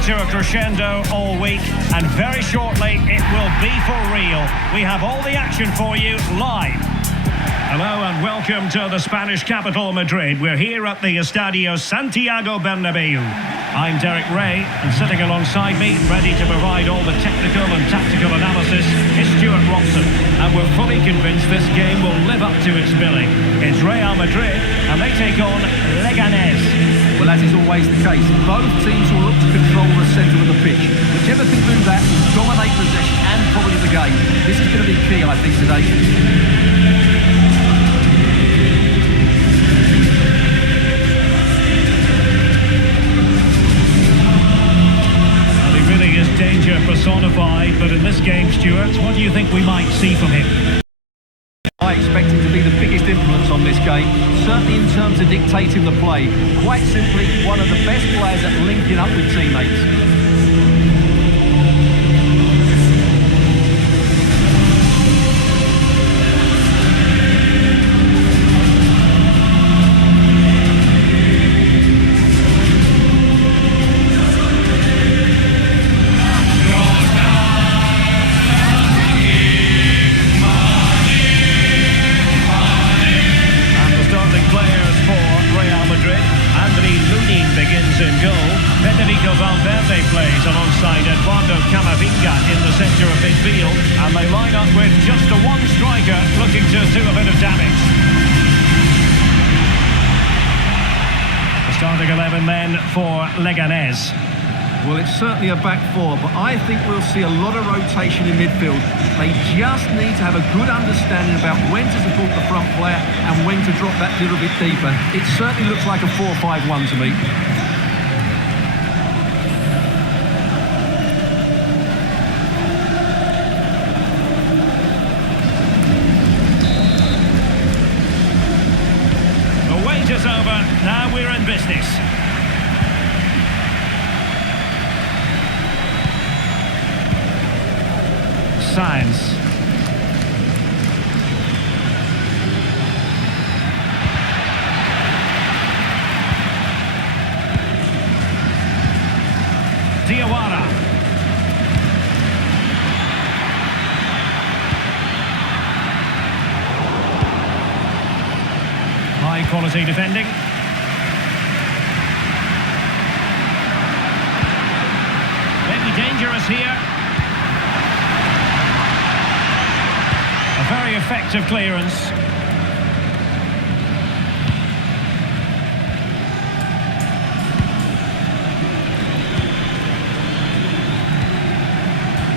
building to a crescendo all week, and very shortly it will be for real. We have all the action for you live. Hello and welcome to the Spanish capital, Madrid. We're here at the Estadio Santiago Bernabeu. I'm Derek Ray, and sitting alongside me, ready to provide all the technical and tactical analysis, is Stuart Robson. And we're fully convinced this game will live up to its billing. It's Real Madrid, and they take on Leganes. Well, as is always the case, both teams will look to control the centre of the pitch. Whichever can do that will dominate possession and probably the game. This is going to be key, I think, today. Danger personified, but in this game, Stuart, what do you think we might see from him? I expect him to be the biggest influence on this game, certainly in terms of dictating the play. Quite simply, one of the best players at linking up with teammates. In the centre of midfield, and they line up with just the one striker looking to do a bit of damage. The starting 11 then for Leganes. Well, it's certainly a back four, but I think we'll see a lot of rotation in midfield. They just need to have a good understanding about when to support the front player and when to drop that little bit deeper. It certainly looks like a 4-5-1 to me. Is over. Now we're in business. Science. Diawara. High quality defending. Maybe dangerous here. A very effective clearance.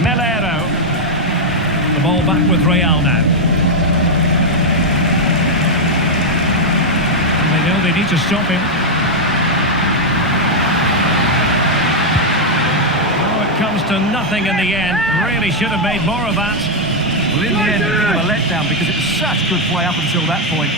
Melero. The ball back with Real now. They know they need to stop him. Oh, it comes to nothing in the end. Really should have made more of that. Well, in the end, it was a letdown because it was such good play up until that point.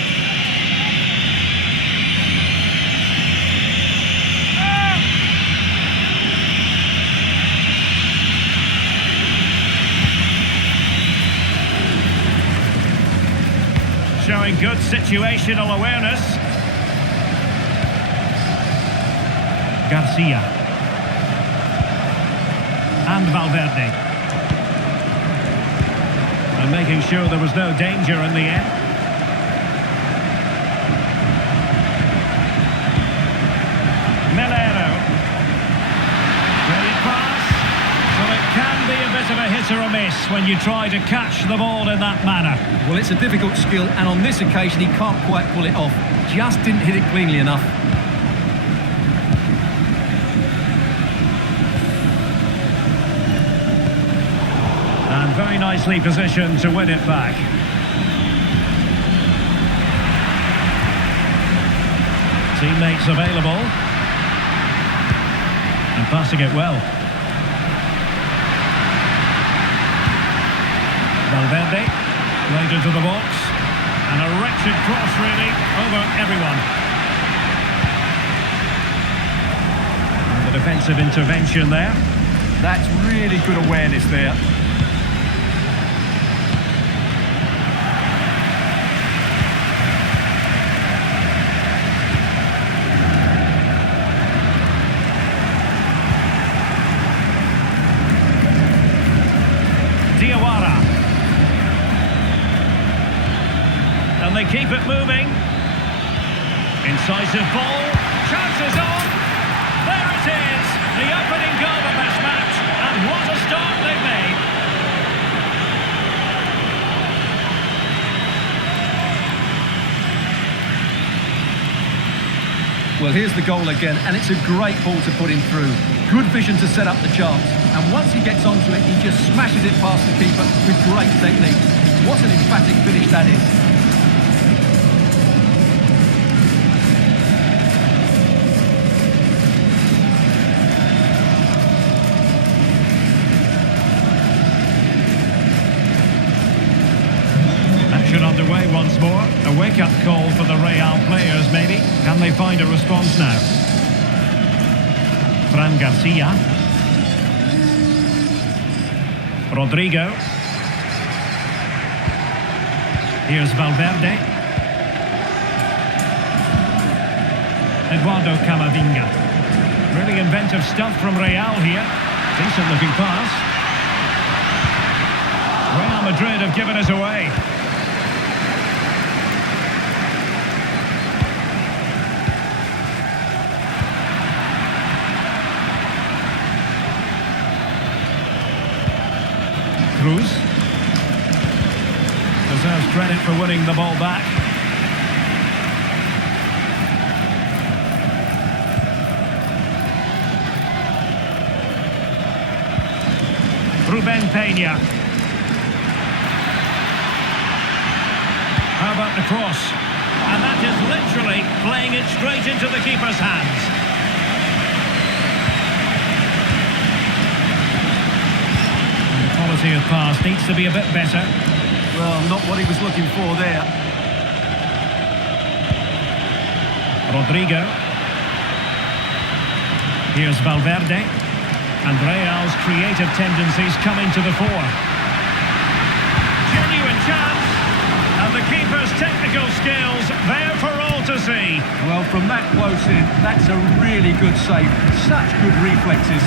Showing good situational awareness. Garcia and Valverde, and making sure there was no danger in the end. Melero, brilliant pass. So it can be a bit of a hit or a miss when you try to catch the ball in that manner. Well, it's a difficult skill, and on this occasion he can't quite pull it off. Just didn't hit it cleanly enough. And very nicely positioned to win it back. Teammates available. And passing it well. Valverde, right into the box. And a wretched cross, really, over everyone. And the defensive intervention there. That's really good awareness there. Can they keep it moving? Incisive ball. Chances on. There it is. The opening goal of this match. And what a start they've made. Well, here's the goal again, and it's a great ball to put him through. Good vision to set up the chance. And once he gets onto it, he just smashes it past the keeper with great technique. What an emphatic finish that is. Underway once more. A wake-up call for the Real players, maybe. Can they find a response now? Fran Garcia. Rodrigo. Here's Valverde. Eduardo Camavinga. Really inventive stuff from Real here. Decent looking pass. Real Madrid have given us away. Cruz deserves credit for winning the ball back. Ruben Peña. How about the cross? And that is literally playing it straight into the keeper's hands. Quality of pass needs to be a bit better. Well, not what he was looking for there. Rodrigo. Here's Valverde. And Real's creative tendencies coming to the fore. Genuine chance. And the keeper's technical skills there for all to see. Well, from that close in, that's a really good save. Such good reflexes.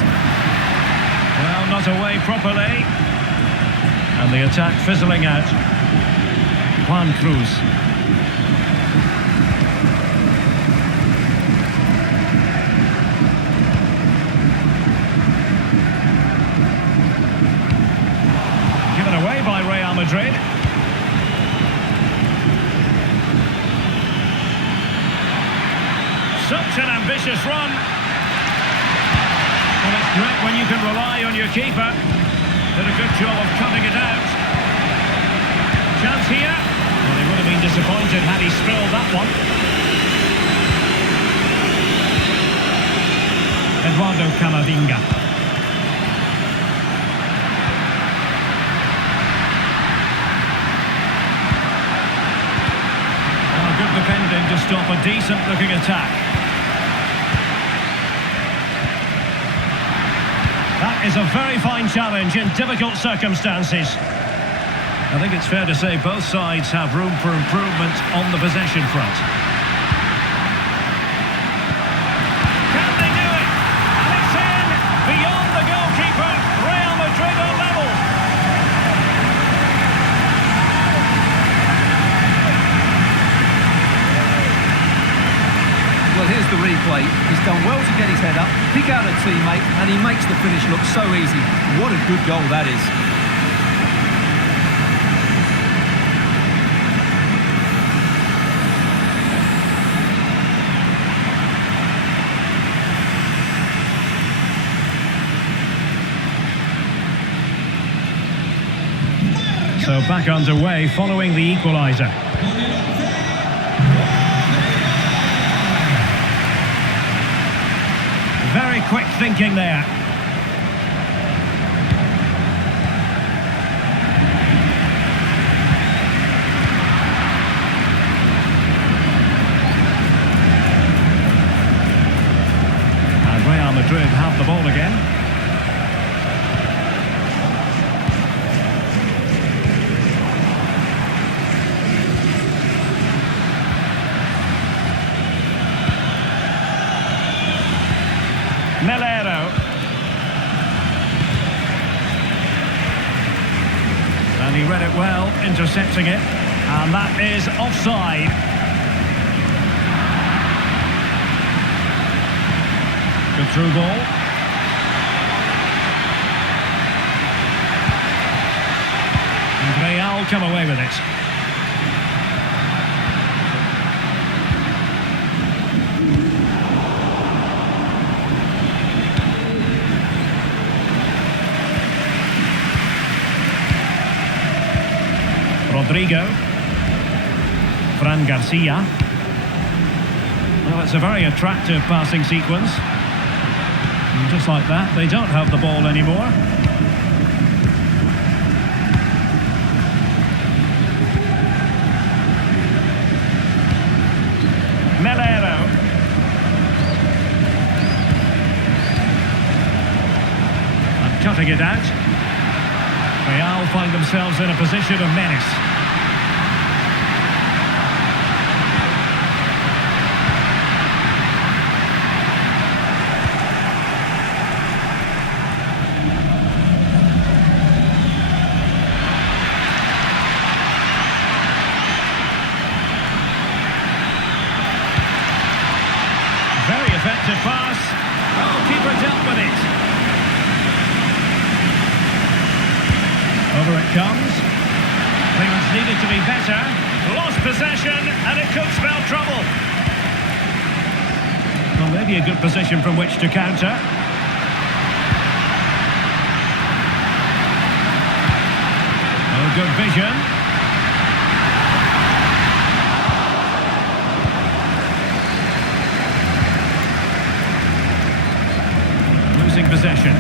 Well, not away properly. And the attack fizzling out. Juan Cruz. Given away by Real Madrid. Such an ambitious run. Well, it's great when you can rely on your keeper. Did a good job of cutting it out. Chance here. Well, they would have been disappointed had he spilled that one. Eduardo Camavinga. Well, good defending to stop a decent-looking attack. That is a very fine challenge in difficult circumstances. I think it's fair to say both sides have room for improvement on the possession front. Can they do it? And it's in! Beyond the goalkeeper, Real Madrid are level. Well, here's the replay. He's done well to get his head up, pick out a teammate, and he makes the finish look so easy. What a good goal that is. So back underway following the equaliser. Very quick thinking there. And Real Madrid have the ball again. Melero. And he read it well, intercepting it. And that is offside. Good through ball. And Real come away with it. Rodrigo. Fran Garcia. Well, it's a very attractive passing sequence. And just like that, they don't have the ball anymore. Melero. And cutting it out. Real find themselves in a position of menace. Very effective pass. Oh, keeper dealt with it. Over it comes. Clearance needed to be better. Lost possession, and it could spell trouble. Well, maybe a good position from which to counter. Oh, good vision. Losing possession.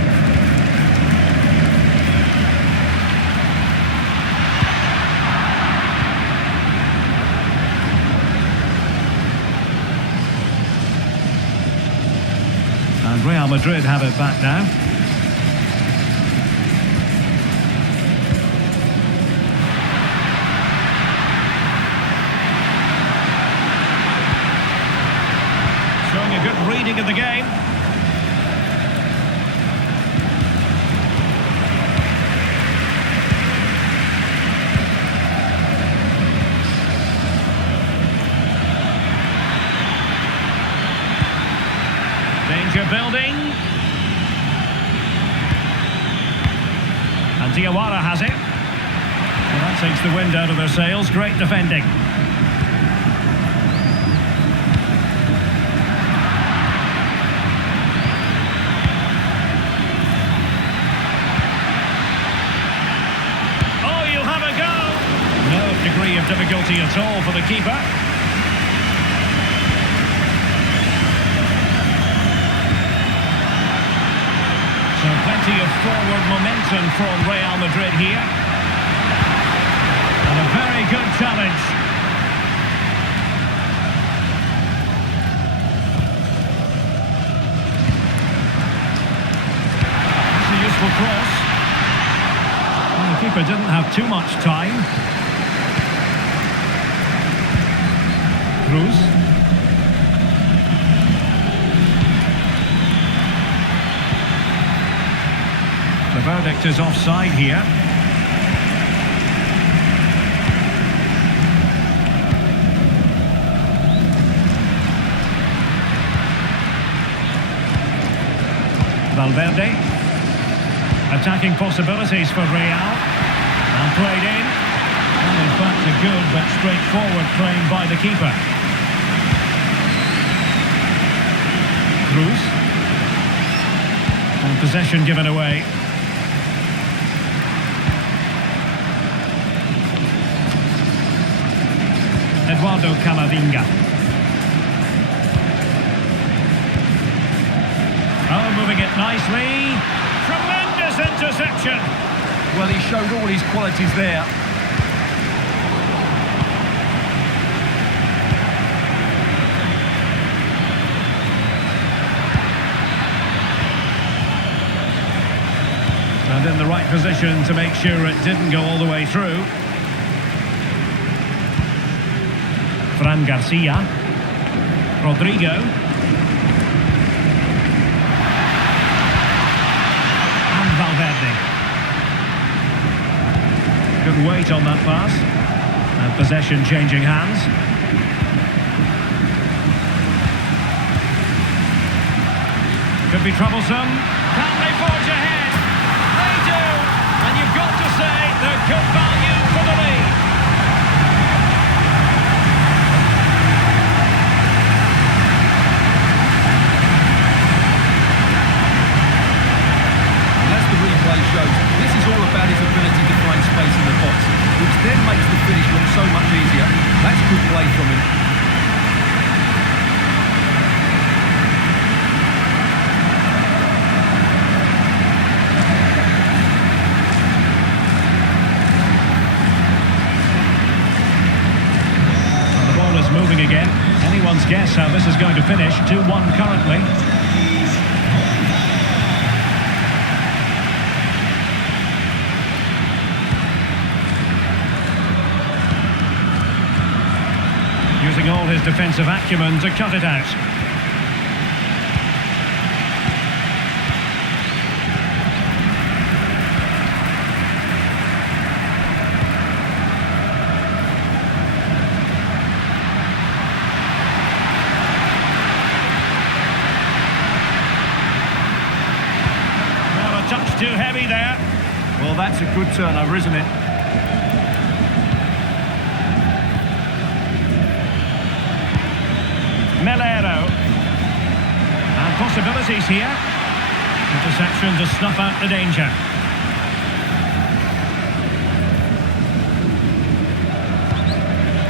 And Real Madrid have it back now. Showing a good reading of the game. Danger building. And Diawara has it. Well, that takes the wind out of their sails. Great defending. Oh, you'll have a go. No degree of difficulty at all for the keeper. So plenty of forward momentum from Real Madrid here. And a very good challenge. That's a useful cross. Well, the keeper didn't have too much time. Cruz. The verdict is offside here. Valverde. Attacking possibilities for Real. And played in. And in fact a good but straightforward claim by the keeper. Cruz. And possession given away. Eduardo Camavinga. Oh, moving it nicely. Tremendous interception. Well, he showed all his qualities there. And in the right position to make sure it didn't go all the way through. Fran Garcia. Rodrigo. And Valverde. Good weight on that pass. And possession changing hands. Could be troublesome. Can they forge ahead? They do! And you've got to say they're good value for the lead. As the replay shows, this is all about his ability to find space in the box, which then makes the finish look so much easier. That's good play from him. Moving again. Anyone's guess how this is going to finish. 2-1 currently. Using all his defensive acumen to cut it out. Touch too heavy there. Well, that's a good turnover, isn't it? Melero. And possibilities here. Interception to snuff out the danger.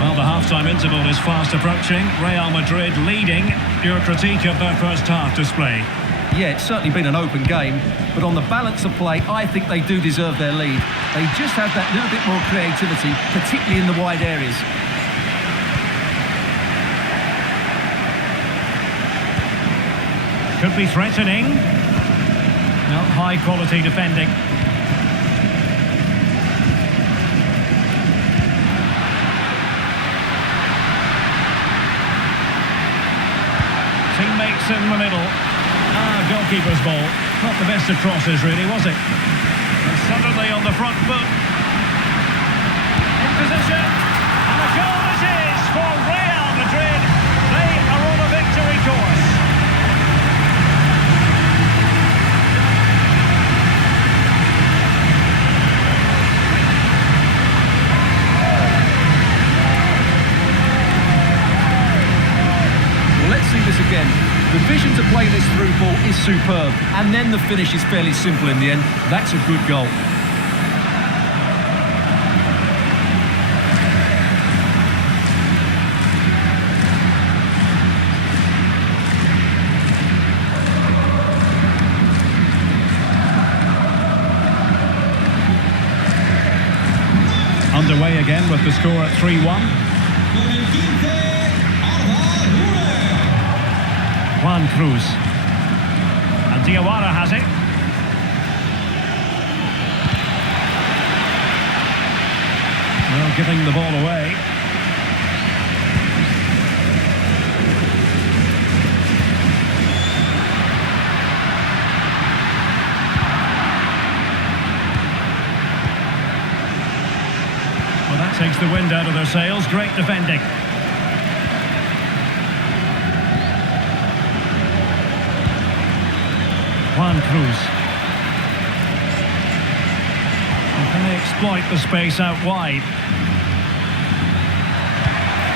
Well, the half-time interval is fast approaching. Real Madrid leading. Your critique of their first half display. Yeah, it's certainly been an open game, but on the balance of play, I think they do deserve their lead. They just have that little bit more creativity, particularly in the wide areas. Could be threatening. No, high-quality defending. Teammates in the middle. Goalkeeper's ball. Not the best of crosses, really, was it? And suddenly on the front foot. In position. And a goal it is for Real Madrid. They are on a victory course. Well, let's see this again. The vision to play this through ball is superb, and then the finish is fairly simple in the end. That's a good goal. Underway again with the score at 3-1. Juan Cruz. And Diawara has it. Well, giving the ball away. Well, that takes the wind out of their sails. Great defending. Juan Cruz. And can they exploit the space out wide?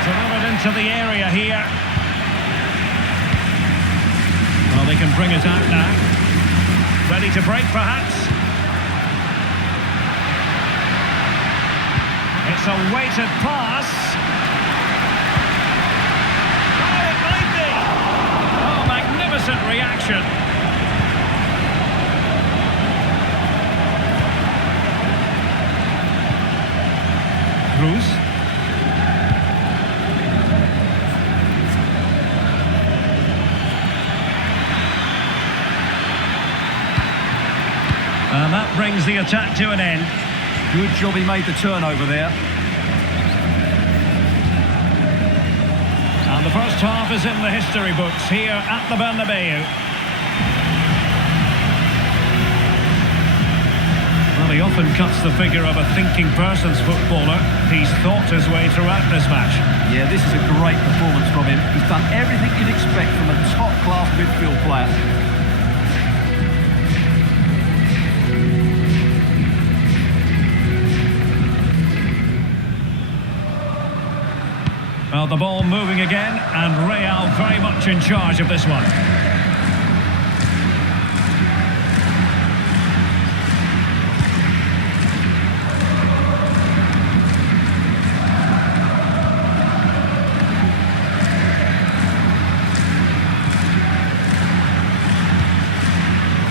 Delivered into the area here. Well, they can bring it out now. Ready to break, perhaps. It's a weighted pass. Oh, it might be. Oh, magnificent reaction. Cruz. And that brings the attack to an end. Good job he made the turnover there. And the first half is in the history books here at the Bernabeu. Well, the often cuts the figure of a thinking person's footballer. He's thought his way throughout this match. Yeah, this is a great performance from him. He's done everything you'd expect from a top-class midfield player. Well, the ball moving again, and Real very much in charge of this one.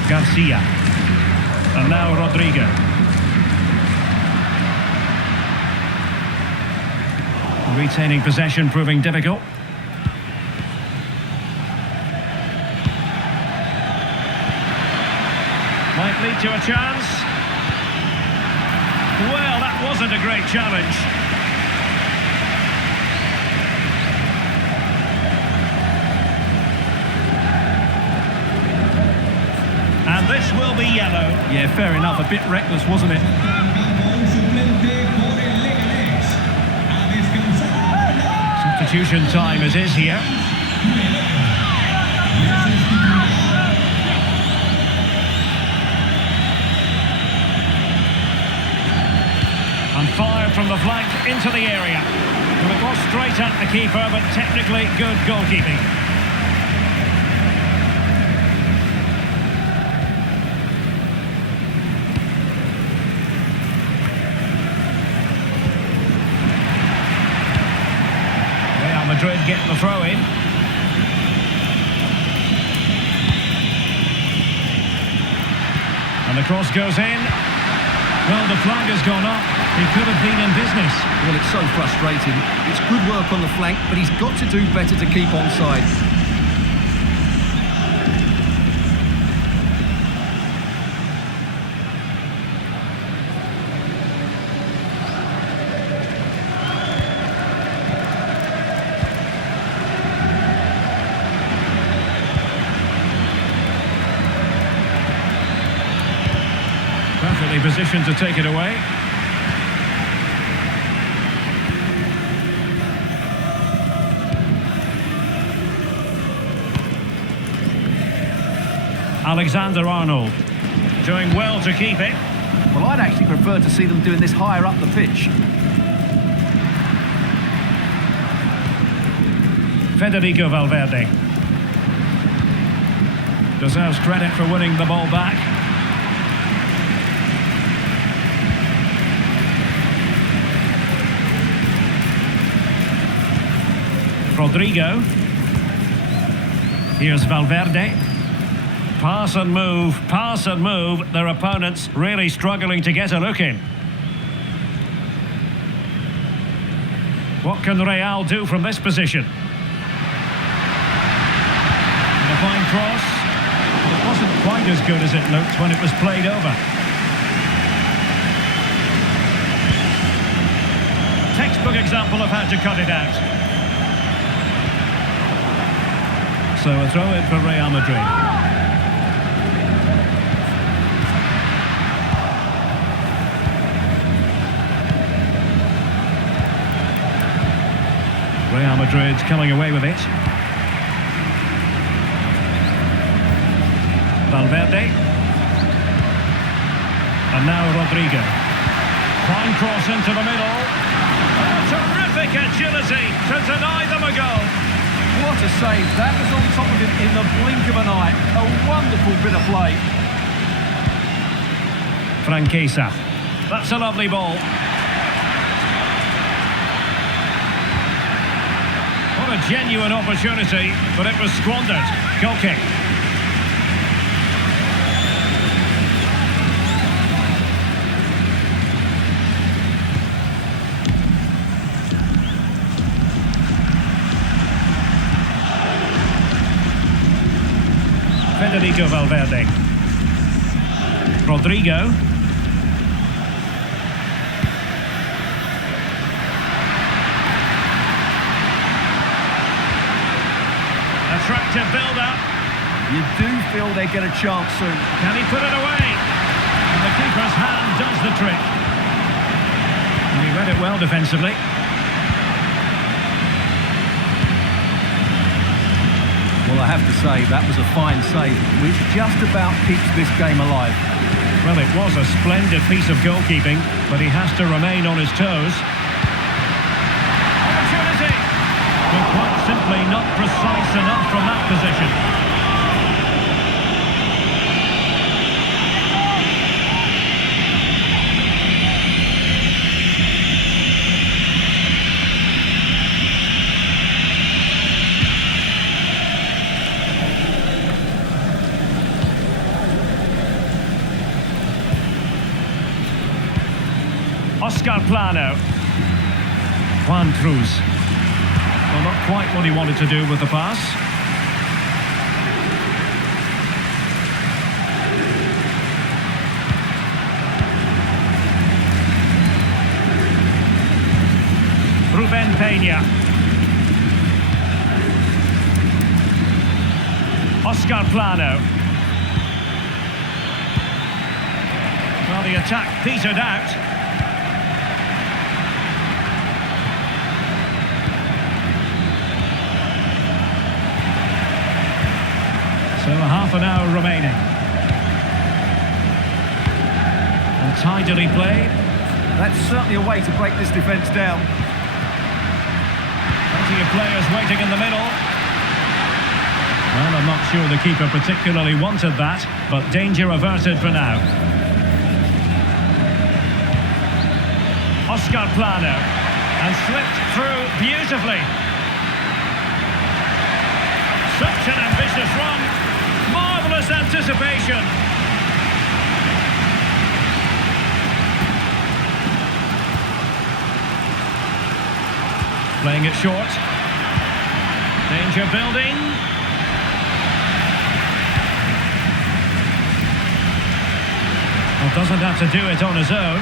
Garcia. And now Rodrigo. Retaining possession proving difficult. Might lead to a chance. Well, that wasn't a great challenge. And this will be yellow. Yeah, fair enough. A bit reckless, wasn't it? Substitution time it is here. And fired from the flank into the area. Well, it was straight at the keeper, but technically good goalkeeping. Madrid get the throw in. And the cross goes in. Well, the flag has gone up. He could have been in business. Well, it's so frustrating. It's good work on the flank, but he's got to do better to keep onside. Perfectly positioned to take it away. Alexander-Arnold doing well to keep it. Well, I'd actually prefer to see them doing this higher up the pitch. Federico Valverde deserves credit for winning the ball back. Rodrigo. Here's Valverde. Pass and move, pass and move. Their opponents really struggling to get a look in. What can Real do from this position? And a fine cross. It wasn't quite as good as it looked when it was played over. Textbook example of how to cut it out. So a throw in for Real Madrid. Real Madrid coming away with it. Valverde. And now Rodrigo. Fine cross into the middle. Oh, terrific agility to deny them a goal. What a save. That was on top of him in the blink of an eye. A wonderful bit of play. Franquesa. That's a lovely ball. What a genuine opportunity, but it was squandered. Goal kick. Federico Valverde. Rodrigo. Attractive build-up. You do feel they get a chance soon. Can he put it away? And the keeper's hand does the the trick. And he read it well defensively. Well, I have to say, that was a fine save, which just about keeps this game alive. Well, it was a splendid piece of goalkeeping, but he has to remain on his toes. Opportunity! But quite simply not precise enough from that position. Oscar Plano. Juan Cruz. Well, not quite what he wanted to do with the pass. Ruben Peña. Oscar Plano. Well, the attack petered out. So half an hour remaining. And tidily played. That's certainly a way to break this defence down. Plenty of players waiting in the middle. Well, I'm not sure the keeper particularly wanted that, but danger averted for now. Oscar Plano. And slipped through beautifully. Such an ambitious run. Marvellous anticipation. Playing it short. Danger building. Well, doesn't have to do it on his own.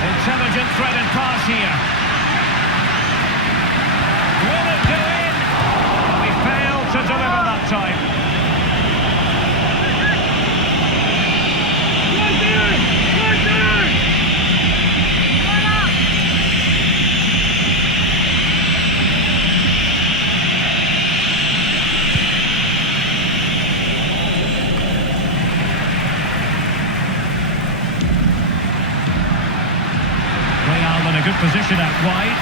Intelligent threaded pass here. Will it go in? We failed to deliver that time. Real in a good position out wide.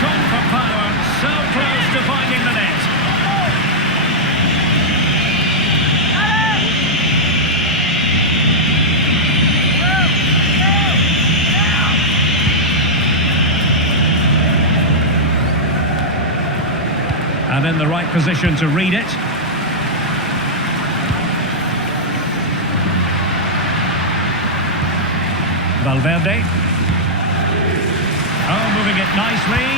Gone for power, so close to finding the net. And in the right position to read it. Valverde. Oh, moving it nicely.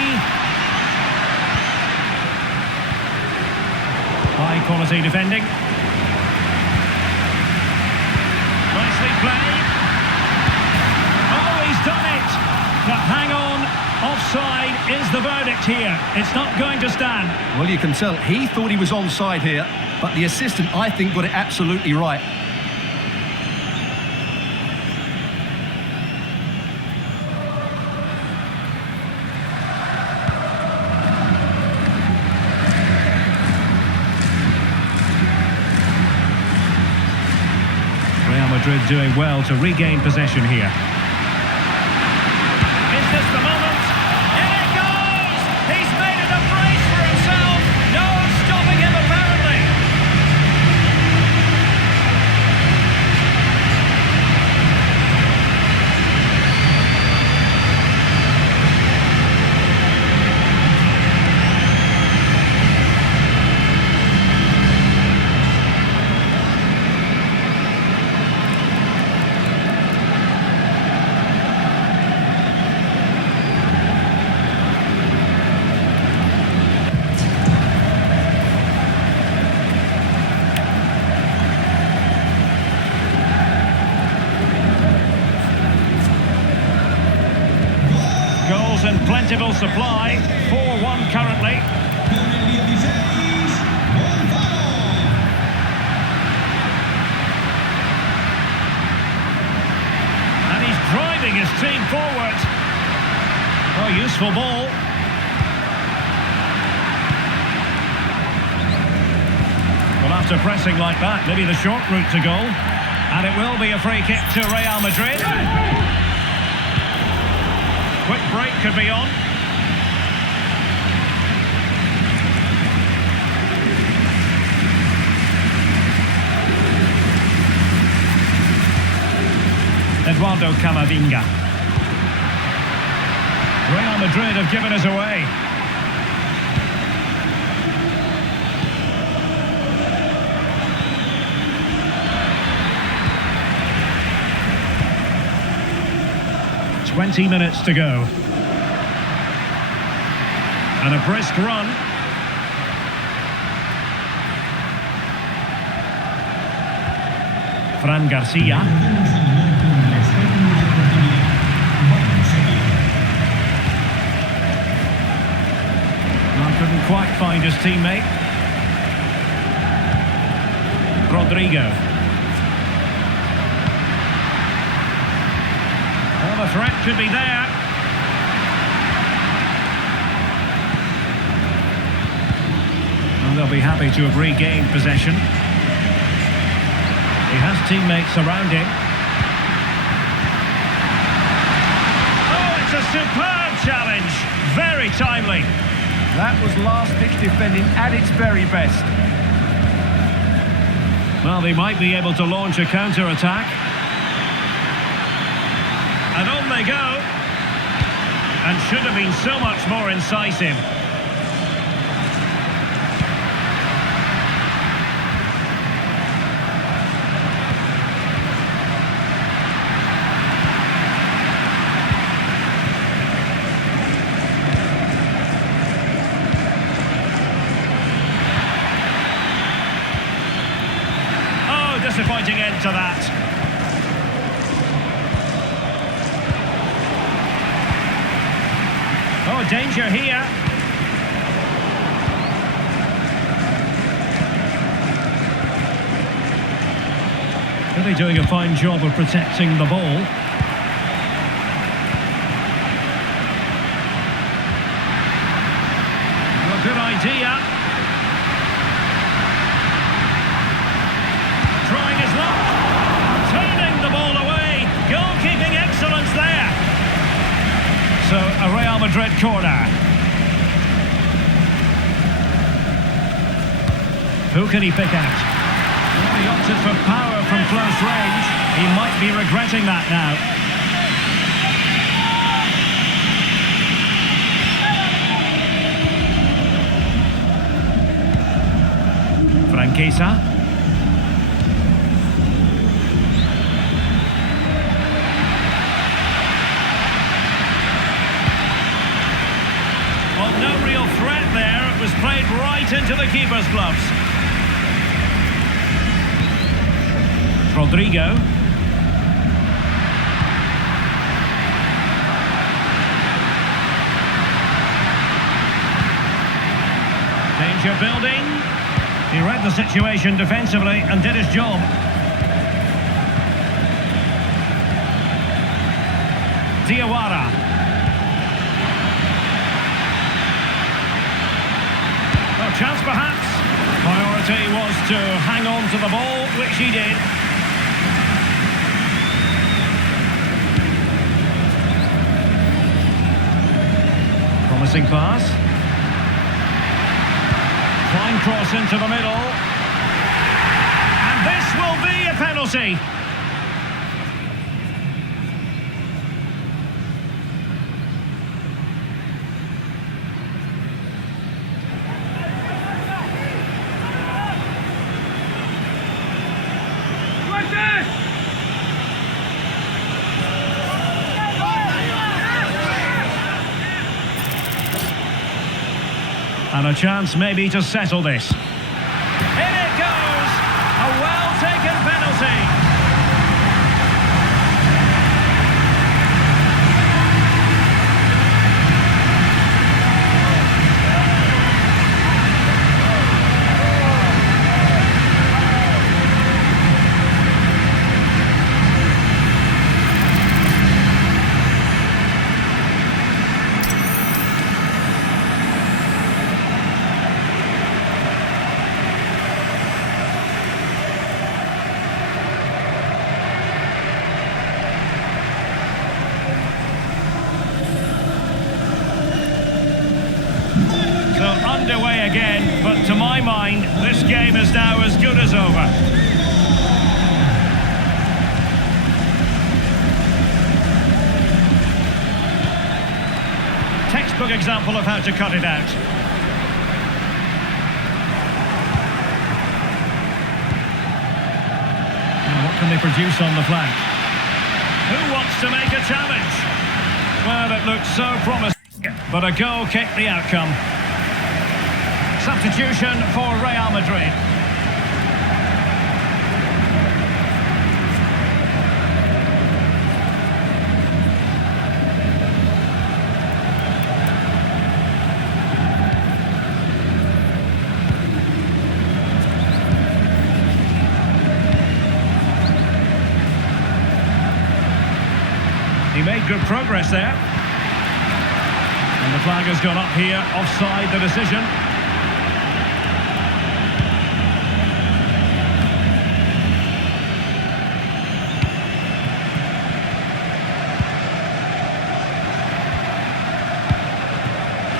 High quality defending. Nicely played. Oh, he's done it. But hang on, offside is the verdict here. It's not going to stand. Well, you can tell he thought he was onside here, but the assistant, I think, got it absolutely right. Madrid doing well to regain possession here. Is this the moment? In it goes! He's made it a brace for himself. No stopping him apparently. In plentiful supply, 4-1 currently. useful ball. Well, after pressing like that, maybe the short route to goal. And it will be a free kick to Real Madrid. Quick break could be on. Eduardo Camavinga. Real Madrid have given us away. .20 to go. And a brisk run. Fran Garcia. Couldn't quite find his teammate. Rodrigo. Well, the threat could be there. And they'll be happy to have regained possession. He has teammates around him. Oh, it's a superb challenge. Very timely. That was last-ditch defending at its very best. Well, they might be able to launch a counter-attack. And on they go. And should have been so much more incisive. Disappointing end to that. Oh, danger here. Really doing a fine job of protecting the ball. Well, good idea. Trying his luck, turning the ball away, goalkeeping excellence there. So a Real Madrid corner. Who can he pick out? Well, he opted for power from close range. He might be regretting that now. Franquesa. No real threat there. It was played right into the keeper's gloves. Rodrigo. Danger building. He read the situation defensively and did his job. Diawara. Chance perhaps. Priority was to hang on to the ball, which he did. Promising pass. Fine cross into the middle. And this will be a penalty. And a chance maybe to settle this. In it goes! A well-taken penalty. underway again, but to my mind, this game is now as good as over. Textbook example of how to cut it out. Now what can they produce on the flank? Who wants to make a challenge? Well, it looks so promising, but a goal kicked the outcome. Substitution for Real Madrid. He made good progress there. And the flag has gone up here, offside the decision.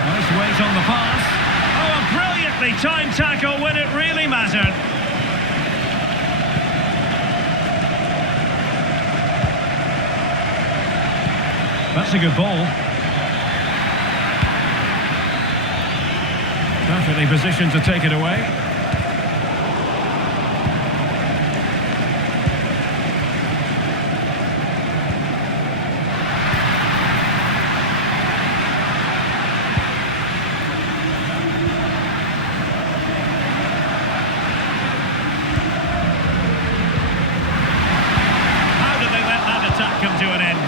Nice weight on the pass. Oh, a brilliantly timed tackle when it really mattered. That's a good ball. Perfectly positioned to take it away. How did they let that attack come to an end?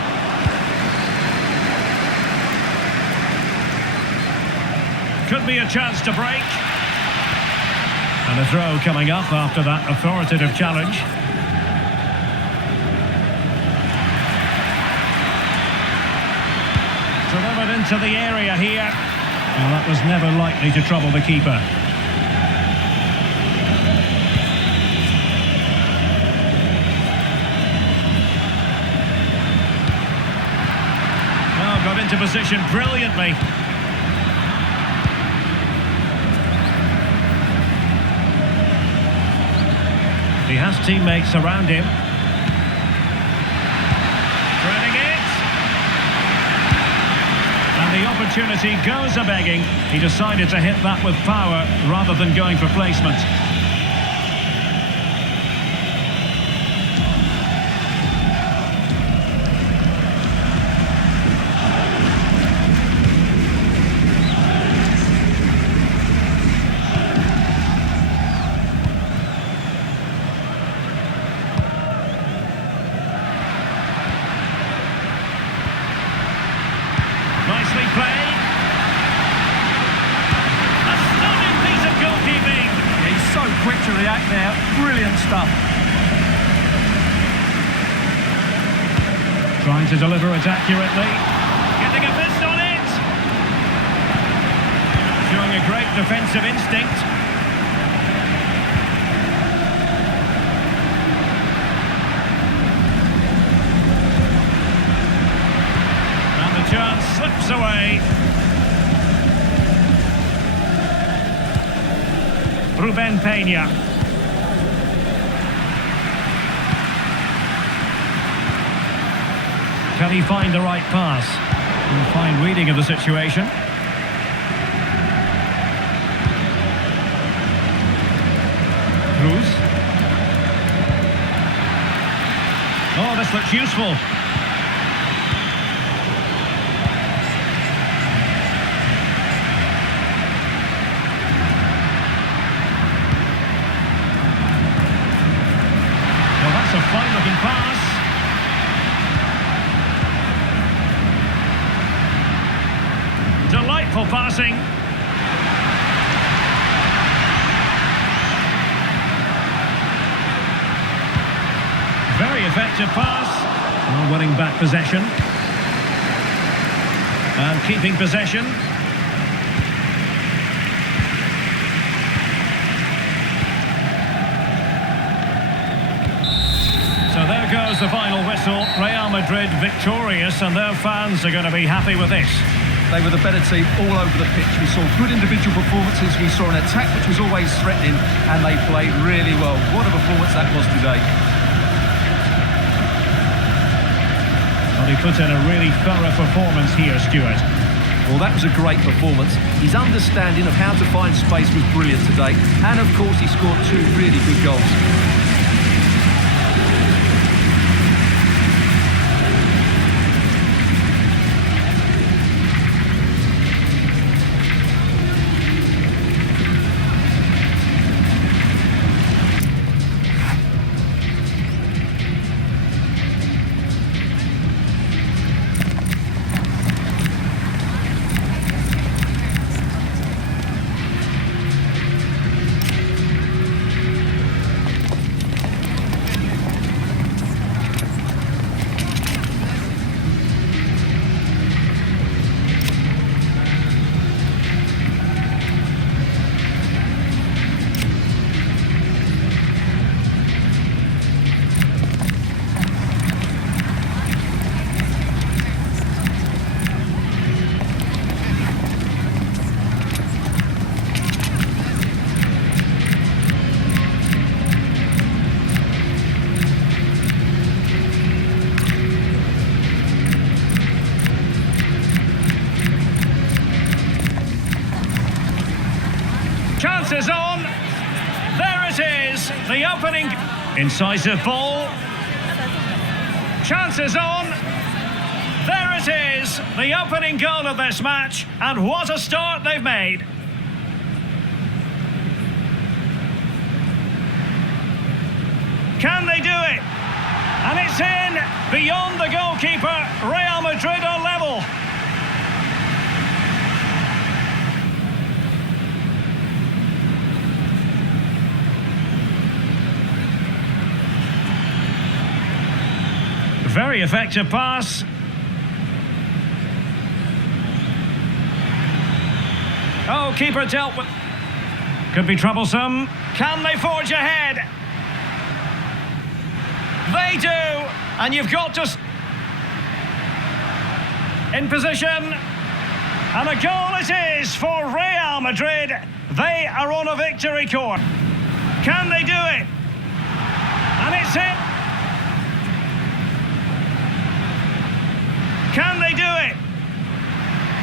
Could be a chance to break. And a throw coming up after that authoritative challenge. Delivered into the area here. Well, that was never likely to trouble the keeper. Oh, got into position brilliantly. He has teammates around him. Threading it. And the opportunity goes a-begging. He decided to hit that with power rather than going for placement. Nicely played. A stunning piece of goalkeeping. Yeah, he's so quick to react there. Brilliant stuff. Trying to deliver it accurately. Getting a fist on it. Showing a great defensive instinct. Chance slips away. Ruben Peña. Can he find the right pass? A fine reading of the situation. Cruz. Oh, this looks useful. A fine-looking pass. Delightful passing. Very effective pass. Well, winning back possession. And keeping possession. So there goes the final whistle. Real Madrid victorious, and their fans are going to be happy with this. they were the better team all over the pitch. We saw good individual performances, we saw an attack which was always threatening, and they played really well. What a performance that was today. Well, he put in a really thorough performance here, Stuart. Well, that was a great performance. His understanding of how to find space was brilliant today. And, of course, he scored 2 really good goals. Chances on. There it is. The opening. Incisive ball. Chances on. There it is. The opening goal of this match. And what a start they've made. Can they do it? And it's in. Beyond the goalkeeper. Real Madrid are level. Very effective pass. Oh, keeper dealt with. Could be troublesome. Can they forge ahead? They do. And you've got to. In position. And a goal it is for Real Madrid. They are on a victory course. Can they do it? And it's it. Can they do it?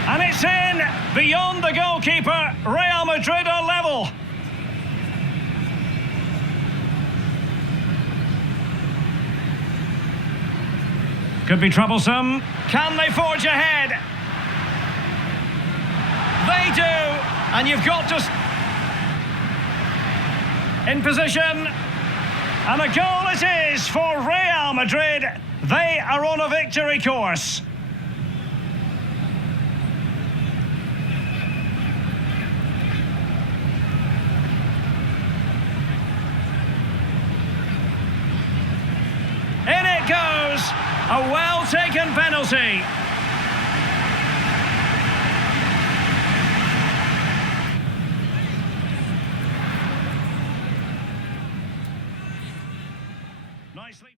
And it's in. Beyond the goalkeeper. Real Madrid are level. Could be troublesome. Can they forge ahead? They do. And you've got to. In position. And a goal it is for Real Madrid. They are on a victory course. In it goes, a well-taken penalty. Nicely.